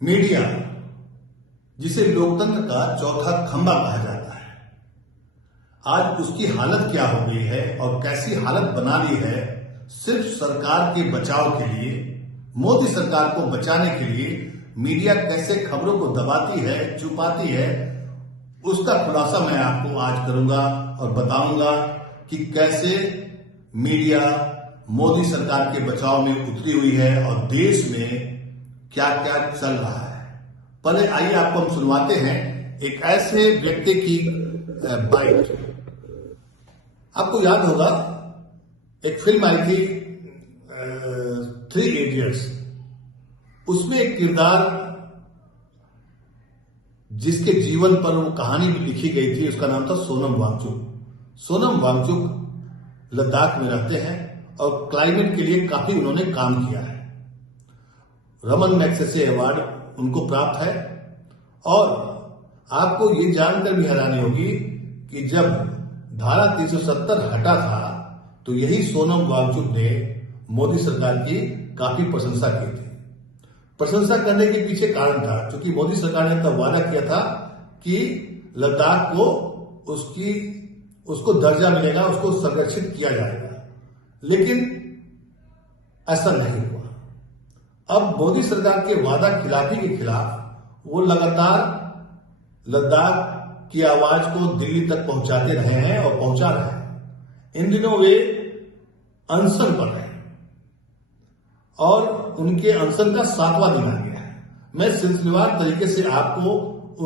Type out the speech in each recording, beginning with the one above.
Media, जिसे लोकतंत्र का चौथा खंभा कहा जाता है, आज उसकी हालत क्या हो गई है और कैसी हालत बना ली है सिर्फ सरकार के बचाव के लिए। मोदी सरकार को बचाने के लिए मीडिया कैसे खबरों को दबाती है, छुपाती है, उसका खुलासा मैं आपको आज करूंगा और बताऊंगा कि कैसे मीडिया मोदी सरकार के बचाव में उतरी हुई है और देश में क्या क्या चल रहा है। पहले आइए आपको हम सुनवाते हैं एक ऐसे व्यक्ति की बाइट। आपको याद होगा एक फिल्म आई थी 3 इडियट्स, उसमें एक किरदार जिसके जीवन पर वो कहानी भी लिखी गई थी, उसका नाम था सोनम वांगचुक। सोनम वांगचुक लद्दाख में रहते हैं और क्लाइमेट के लिए काफी उन्होंने काम किया है। रमन मैग्सेसे अवार्ड उनको प्राप्त है। और आपको ये जानकर भी हैरानी होगी कि जब धारा 370 हटा था तो यही सोनम वांगचुक ने मोदी सरकार की काफी प्रशंसा की थी। प्रशंसा करने के पीछे कारण था, क्योंकि मोदी सरकार ने तब वादा किया था कि लद्दाख को उसको दर्जा मिलेगा, उसको संरक्षित किया जाएगा, लेकिन ऐसा नहीं हुआ। अब मोदी सरकार के वादा खिलाफी के खिलाफ वो लगातार लद्दाख की आवाज को दिल्ली तक पहुंचाते रहे हैं और पहुंचा रहे हैं। इन दिनों वे अनशन पर हैं और उनके अनशन का 7वां दिन आ गया है। मैं सिलसिलेवार तरीके से आपको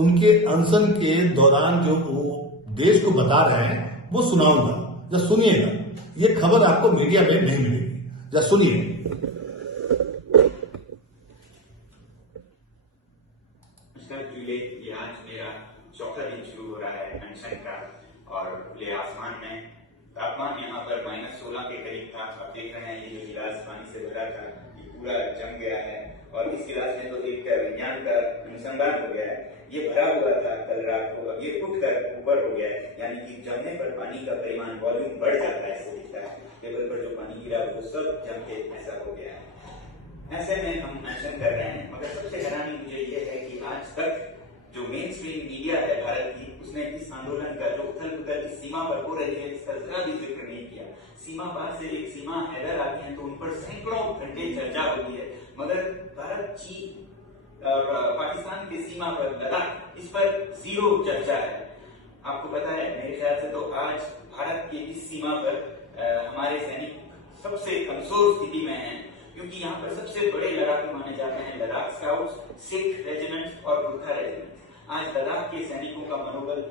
उनके अनशन के दौरान जो वो देश को बता रहे हैं वो सुनाऊंगा। जब सुनिएगा, ये खबर आपको मीडिया में नहीं मिलेगी। जब सुनिए। ये आज मेरा चौथा दिन शुरू हो रहा है अनशन का और खुले आसमान में तापमान यहाँ पर -16 के करीब था। आप देख रहे हैं ये जो गिलास पानी से भरा था ये पूरा जम गया है और इस गिलास में तो एक विज्ञान का अनुसंधान हो गया है। ये भरा हुआ था कल रात को, अब ये फूटकर ऊपर हो गया है, यानी कि जमने पर पानी का परिमाण वॉल्यूम बढ़ जाता है। ऐसे दिखता है टेबल पर जो पानी गिरा वो सब जम के ऐसा हो गया है। ऐसे में हम अनशन कर रहे हैं, मगर सबसे हैरानी मुझे ये है कि आज तक जो मेन स्ट्रीम मीडिया है भारत की, उसने इस आंदोलन का जो उथल पुथल की सीमा पर हो रही है इसका जरा भी जिक्र नहीं किया। सीमा पार से एक सीमा हैदर आती है तो उन पर सैकड़ों घंटे चर्चा होती है, मगर भारत चीन पाकिस्तान की सीमा पर लद्दाख, इस पर जीरो चर्चा है। आपको पता है, मेरे ख्याल से तो आज भारत की इस सीमा पर हमारे सैनिक सबसे कमजोर स्थिति में हैं, क्योंकि यहाँ पर सबसे बड़े लड़ाकू माने जाते हैं लद्दाख स्काउट्स, सिख रेजिमेंट और गुरखा रेजिमेंट। आज लद्दाख के सैनिकों का मनोबल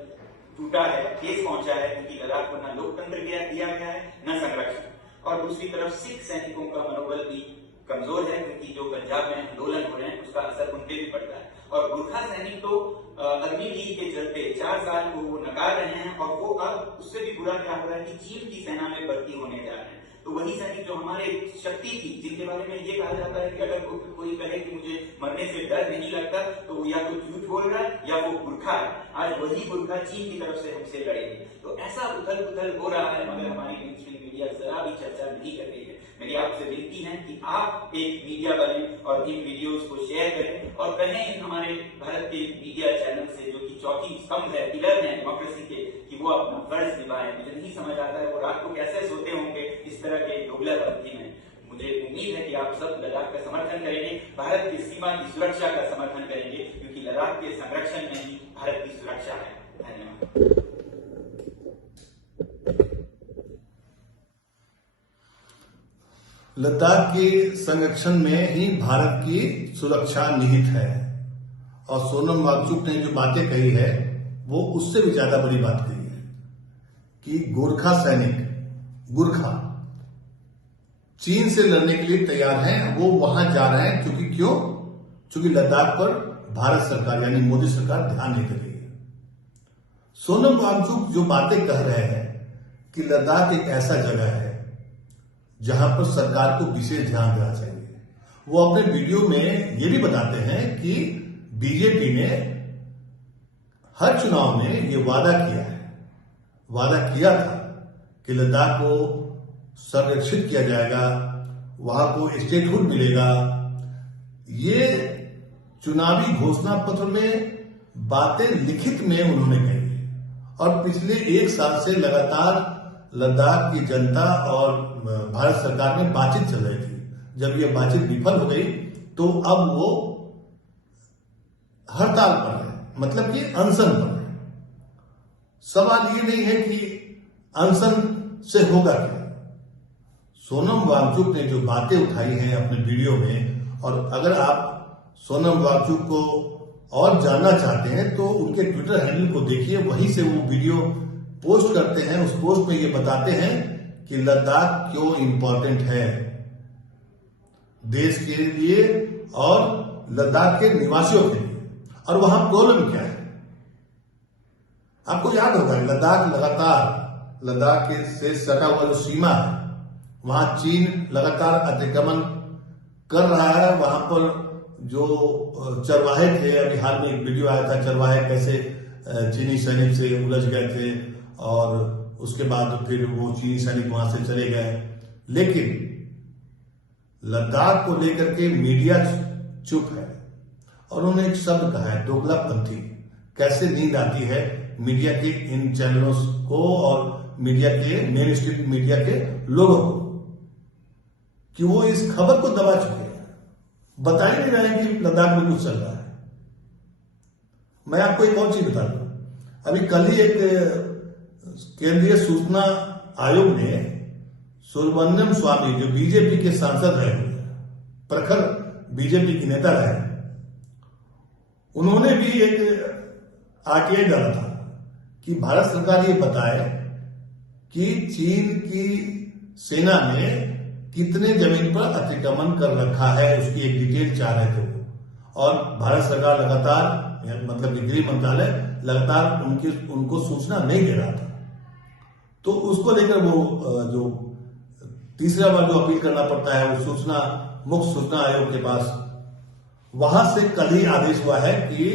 टूटा है, ठेस पहुंचा है, क्योंकि लद्दाख को न लोकतंत्र दिया गया है न संरक्षण। और दूसरी तरफ सिख सैनिकों का मनोबल भी कमजोर है, क्योंकि जो पंजाब में आंदोलन हो रहे हैं उसका असर उन पे भी पड़ता है। और गुरखा सैनिक तो अग्निवीर के चलते 4 साल को वो नकार रहे हैं और वो अब उससे भी बुरा क्या हो रहा है कि चीन की सेना में भर्ती होने जा रहे हैं। तो वही सैनिक जो हमारे शक्ति थी, जिनके बारे में ये कहा जाता है कि अगर कोई कहे कि मुझे मरने से डर नहीं लगता तो वो या तो झूठ बोल रहा है या वो गुरखा है। आज वही गुरखा चीन की तरफ से हमसे लड़ेंगे। तो ऐसा उथल पुथल हो रहा है, मगर हमारी मेनस्ट्रीम मीडिया जरा भी चर्चा नहीं कर रही है। मेरी आपसे विनती है कि आप एक मीडिया बने और इन वीडियोस को शेयर करें और कहें इन हमारे भारत के मीडिया चैनल से, जो कि चौथी स्तंभ है, पिलर है डेमोक्रेसी के, कि वो अपना फर्ज निभाएं। मुझे नहीं समझ आता है वो रात को कैसे सोते होंगे इस तरह के दुर्लभ अवधि में। मुझे उम्मीद है कि आप सब लद्दाख का समर्थन करेंगे, भारत की सीमा की सुरक्षा का समर्थन करेंगे, क्योंकि लद्दाख के संरक्षण में ही भारत की सुरक्षा है। धन्यवाद। लद्दाख के संरक्षण में ही भारत की सुरक्षा निहित है। और सोनम वांगचुक ने जो बातें कही है वो उससे भी ज्यादा बड़ी बात कही है कि गोरखा सैनिक, गुरखा चीन से लड़ने के लिए तैयार हैं, वो वहां जा रहे हैं। क्योंकि लद्दाख पर भारत सरकार यानी मोदी सरकार ध्यान नहीं दे रही है। सोनम वांगचुक जो बातें कह रहे हैं कि लद्दाख एक ऐसा जगह है जहां पर सरकार को विशेष ध्यान देना चाहिए, वो अपने वीडियो में ये भी बताते हैं कि बीजेपी ने हर चुनाव में ये वादा किया था कि लद्दाख को संरक्षित किया जाएगा, वहां को स्टेटहुड मिलेगा। ये चुनावी घोषणा पत्र में बातें लिखित में उन्होंने कही और पिछले 1 साल से लगातार लद्दाख की जनता और भारत सरकार में बातचीत चल रही थी। जब ये बातचीत विफल हो गई तो अब वो हड़ताल पर है, मतलब कि अनशन पर है। सवाल ये नहीं है कि अनशन से होगा क्या। सोनम वांगचुक ने जो बातें उठाई हैं अपने वीडियो में, और अगर आप सोनम वांगचुक को और जानना चाहते हैं तो उनके ट्विटर हैंडल को देखिए, वहीं से वो वीडियो पोस्ट करते हैं। उस पोस्ट में ये बताते हैं कि लद्दाख क्यों इंपॉर्टेंट है देश के लिए और लद्दाख के निवासियों के लिए, और वहां प्रॉब्लम क्या है। आपको याद होगा लद्दाख लगातार लद्दाख के से सटा हुआ जो सीमा है, वहां चीन लगातार अतिक्रमण कर रहा है। वहां पर जो चरवाहे थे, अभी हाल में एक वीडियो आया था, चरवाहे कैसे चीनी सैनिक से उलझ गए थे और उसके बाद फिर वो चीनी सैनिक वहां से चले गए। लेकिन लद्दाख को लेकर के मीडिया चुप है और उन्होंने एक शब्द कहा है, दोगलापंथी। कैसे नींद आती है मीडिया के इन चैनलों को और मीडिया के मेन स्ट्रीम मीडिया के लोगों को, कि वो इस खबर को दबा चुके हैं, बता ही नहीं रहे कि लद्दाख में कुछ चल रहा है। मैं आपको एक और चीज बता दूं, अभी कल ही एक केंद्रीय सूचना आयोग ने सुब्रमण्यम स्वामी, जो बीजेपी के सांसद रहे, प्रखर बीजेपी के नेता रहे, उन्होंने भी एक आरटीआई डाला था कि भारत सरकार ये बताए कि चीन की सेना ने कितने जमीन पर अतिक्रमण कर रखा है, उसकी एक डिटेल चाह रहे थे वो। और भारत सरकार लगातार, मतलब गृह मंत्रालय लगातार उनको सूचना नहीं दे रहा था। तो उसको लेकर वो जो तीसरा बार जो अपील करना पड़ता है वो मुख्य सूचना आयोग के पास, वहां से कल ही आदेश हुआ है कि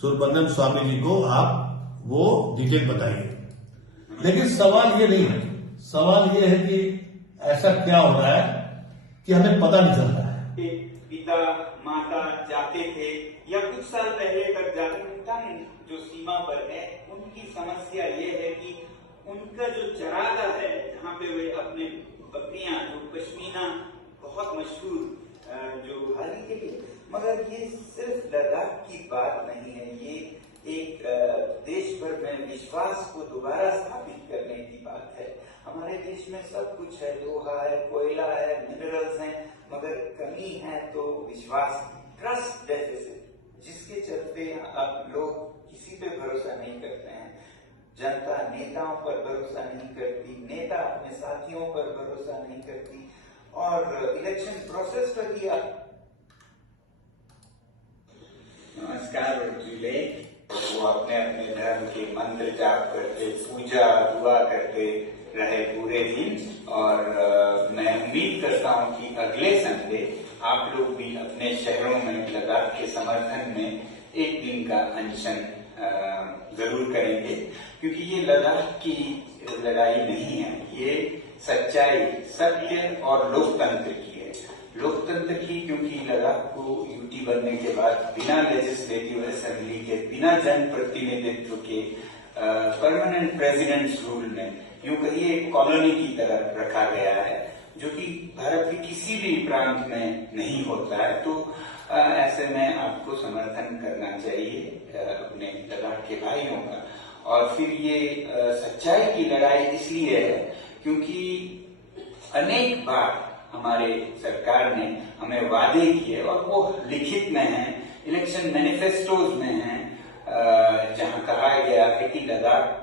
सुब्रमण्यम स्वामी जी को आप वो डिटेल बताइए। लेकिन सवाल ये नहीं है, सवाल ये है कि ऐसा क्या हो रहा है कि हमें पता नहीं चल रहा है। पिता माता जाते थे या कुछ साल पहले तक जाते थे, जो सीमा पर है उनकी समस्या ये है कि उनका जो चरागा है, जहाँ पे वे अपने बकरियां, जो पश्मीना बहुत मशहूर जो हाली के लिए, मगर ये सिर्फ लद्दाख की बात नहीं है, ये एक देश भर में विश्वास को दोबारा स्थापित करने की बात है। हमारे देश में सब कुछ है, लोहा है, कोयला है, मिनरल्स हैं, मगर कमी है तो विश्वास, ट्रस्ट डेफिसिट, जिसके चलते अब लोग किसी पे भरोसा नहीं करते हैं। जनता नेताओं पर भरोसा नहीं करती, नेता अपने साथियों पर भरोसा नहीं करती, और इलेक्शन प्रोसेस पर भी नमस्कार जुले, वो अपने अपने धर्म के मंत्र जाप करते, पूजा दुआ करते रहे पूरे दिन, और मैं उम्मीद करता हूं कि अगले संडे आप लोग भी अपने शहरों में लद्दाख के समर्थन में एक दिन का अनशन जरूर करेंगे, क्योंकि ये लद्दाख की लड़ाई नहीं है, ये सच्चाई, सत्य और लोकतंत्र की है। लोकतंत्र की, क्योंकि लद्दाख को यूटी बनने के बाद बिना लेजिस्लेटिव असेंबली के, बिना जन प्रतिनिधित्व के परमानेंट प्रेसिडेंट्स रूल में, यूं कहिए एक कॉलोनी की तरह रखा गया है, जो कि भारत के किसी भी प्रांत में नहीं होता है। तो ऐसे में आपको समर्थन करना चाहिए अपने लद्दाख के भाइयों का। और फिर ये सच्चाई की लड़ाई इसलिए है क्योंकि अनेक बार हमारे सरकार ने हमें वादे किए और वो लिखित में है, इलेक्शन मैनिफेस्टोज में है, जहां कहा गया है कि लद्दाख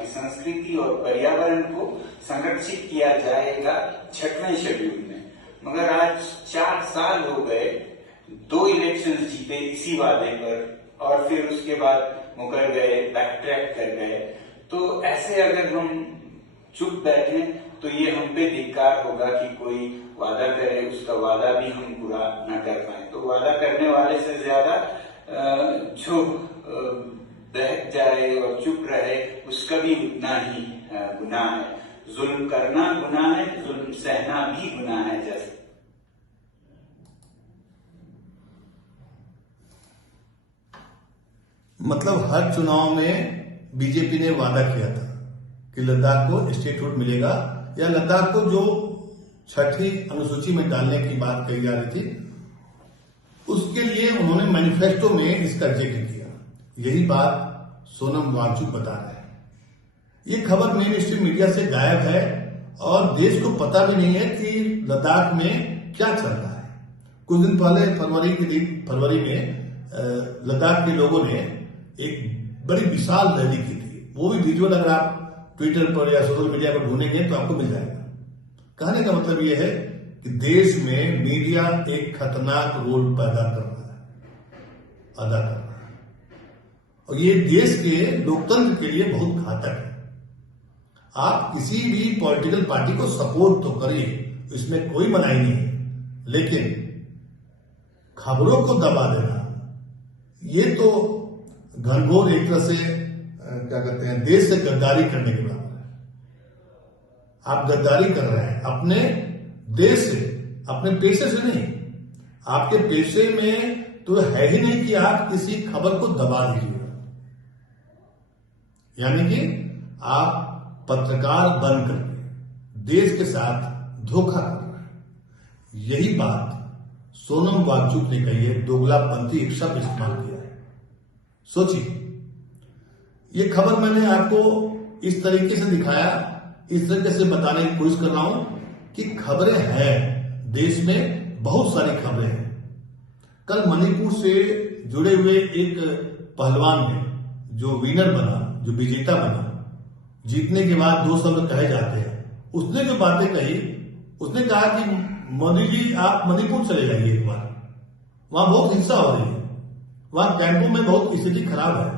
की संस्कृति और पर्यावरण को संरक्षित किया जाएगा 6वें शेड्यूल में। मगर आज 4 साल हो गए, 2 इलेक्शन जीते इसी वादे पर, और फिर उसके बाद मुकर गए, बैक ट्रैक कर गए। तो ऐसे अगर हम चुप बैठे तो ये हम पे धिक्कार होगा कि कोई वादा करे, उसका वादा भी हम पूरा न कर पाए। तो वादा करने वाले से ज्यादा जो बहक जाए और चुप रहे, उसका भी उतना ही गुनाह है। जुल्म करना गुनाह है, जुल्म सहना भी गुनाह है। जैसे मतलब हर चुनाव में बीजेपी ने वादा किया था कि लद्दाख को स्टेटहुड मिलेगा या लद्दाख को जो छठी अनुसूची में डालने की बात कही जा रही थी उसके लिए उन्होंने मैनिफेस्टो में इसका जिक्र किया। यही बात सोनम वांगचुक बता रहे हैं। ये खबर मेन स्ट्रीम मीडिया से गायब है और देश को पता भी नहीं है कि लद्दाख में क्या चल रहा है। कुछ दिन पहले फरवरी में लद्दाख के लोगों ने एक बड़ी विशाल रैली की थी। वो भी विजुअल अगर आप ट्विटर पर या सोशल मीडिया पर ढूंढेंगे तो आपको मिल जाएगा। कहने का मतलब यह है कि देश में मीडिया एक खतरनाक रोल अदा कर रहा है और ये देश के लोकतंत्र के लिए बहुत घातक है। आप किसी भी पॉलिटिकल पार्टी को सपोर्ट तो करिए, इसमें कोई मनाही नहीं है, लेकिन खबरों को दबा देना ये तो घनघोर एक तरह से क्या कहते हैं देश से गद्दारी करने के बराबर है। आप गद्दारी कर रहे हैं अपने देश से, अपने पेशे से नहीं। आपके पेशे में तो है ही नहीं कि आप किसी खबर को दबा दीजिएगा, यानी कि आप पत्रकार बन करके देश के साथ धोखा कर रहे हैं। यही बात सोनम वांगचुक ने कही है, दोगलापंथी एक शब्द इस्तेमाल किया है। सोचिए, ये खबर मैंने आपको इस तरीके से दिखाया, इस तरीके से बताने की कोशिश कर रहा हूं कि खबरें हैं, देश में बहुत सारी खबरें हैं। कल मणिपुर से जुड़े हुए एक पहलवान ने जो विनर बना, जो विजेता बना, जीतने के बाद 2 शब्द कहे जाते हैं, उसने जो बातें कही, उसने कहा कि मोदी जी आप मणिपुर चले जाइए एक बार, वहां बहुत हिंसा हो रही है, वहां कैंपों में बहुत स्थिति खराब है।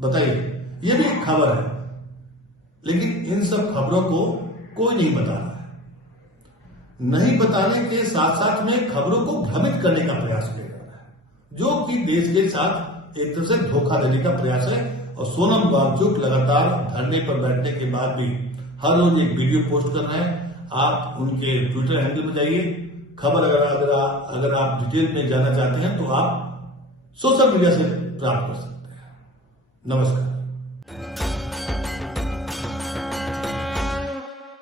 बताइए, ये भी एक खबर है, लेकिन इन सब खबरों को कोई नहीं बता रहा है। नहीं बताने के साथ साथ में खबरों को भ्रमित करने का प्रयास किया जा रहा है, जो कि देश के साथ एक तरह से धोखा देने का प्रयास है। और सोनम वांगचुक लगातार धरने पर बैठने के बाद भी हर रोज एक वीडियो पोस्ट कर रहे हैं। आप उनके ट्विटर हैंडल पर जाइए, खबर अगर आप डिटेल में जानना चाहते हैं तो आप सोशल मीडिया से प्राप्त कर सकते हैं। नमस्कार।